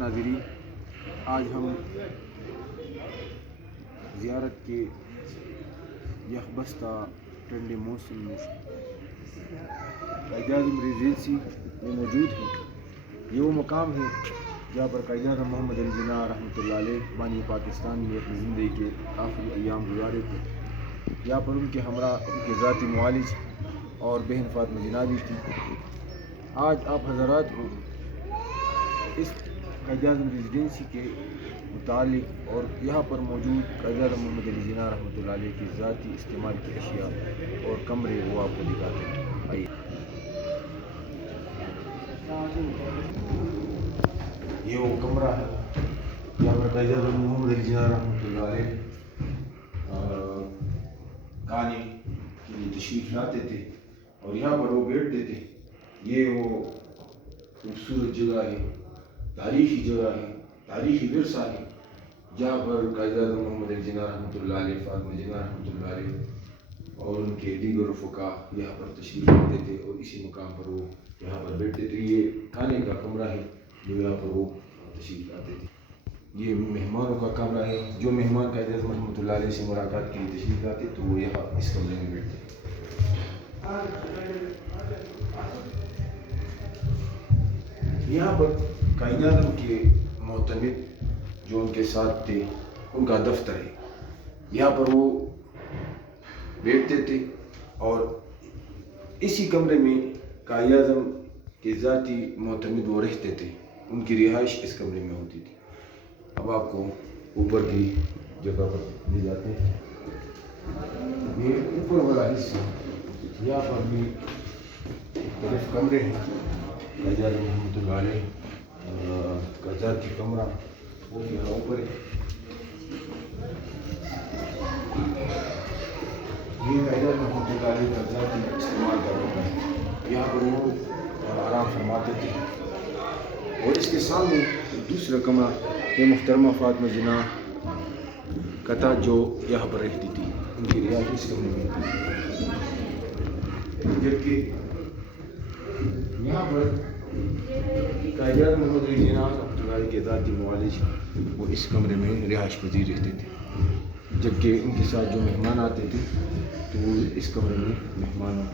ناظرین، آج ہم زیارت کے یخبستہ ٹھنڈے موسم میں قائد اعظم ریزیڈنسی میں موجود ہیں۔ یہ وہ مقام ہے جہاں پر قائد اعظم محمد علی جناح رحمۃ اللہ علیہ بانی پاکستان میں اپنی زندگی کے آخری ایام گزارے تھے۔ یہاں پر ان کے ہمراہ ان کے ذاتی معالج اور بہن فاطمہ جناح بھی تھی۔ آج آپ حضرات کو اس قائد اعظم ریزیڈنسی کے متعلق اور یہاں پر موجود قائد اعظم محمد علی جناح رحمۃ اللہ علیہ کے ذاتی استعمال کی اشیاء اور کمرے وہ آپ کو دکھاتے ہیں۔ آئیے، یہ وہ کمرہ ہے جہاں پر قائد اعظم محمد علی جناح رحمۃ اللہ علیہ کھانے کے لیے تشریف لاتے تھے اور یہاں پر وہ بیٹھتے تھے۔ یہ وہ خوبصورت جگہ ہے، تاریخی جگہ ہے، تاریخی ورثہ ہے جہاں پر قائد اعظم محمد علی جناح رحمۃ اللہ علیہ، فاطمہ جناح رحمۃ اللہ علیہ اور ان کے دیگر رفقا یہاں پر تشریف لاتے تھے اور اسی مقام پر وہ یہاں پر بیٹھتے تھے۔ یہ کھانے کا کمرہ ہے جو یہاں پر وہ تشریف لاتے تھے۔ یہ مہمانوں کا کمرہ ہے، جو مہمان قائد اعظم رحمۃ اللہ علیہ سے ملاقات کے لیے تشریف لاتے تو وہ یہاں اس کمرے میں بیٹھتے۔ یہاں پر قائد اعظم کے معتمد جو ان کے ساتھ تھے ان کا دفتر ہے، یہاں پر وہ بیٹھتے تھے اور اسی کمرے میں قائد اعظم کے ذاتی معتمد وہ رہتے تھے، ان کی رہائش اس کمرے میں ہوتی تھی۔ اب آپ کو اوپر کی جگہ پر لے جاتے ہیں۔ یہ اوپر والا حصہ، یہاں پر بھی مختلف کمرے ہیں۔ قائد اعظم رحمۃ اللہ علیہ کا ذاتی کمرہ وہ یہاں اوپر ہے۔ یہ قائد اعظم رحمۃ اللہ علیہ کا ذاتی استعمال کا کمرہ ہے، یہاں پر وہ آرام فرماتے تھے۔ اور اس کے سامنے ایک دوسرا کمرہ یہ محترمہ فاطمہ جناح کا تھا جو یہاں پر رہتی تھی، ان کی رہائش اس کمرے میں تھی۔ جبکہ یہاں پر قائد اعظم محمد علی جناح رحمۃ اللہ علیہ کے ذاتی معالج وہ اس کمرے میں رہائش پذیر رہتے تھے، جبکہ ان کے ساتھ جو مہمان آتے تھے تو وہ اس کمرے میں مہمانوں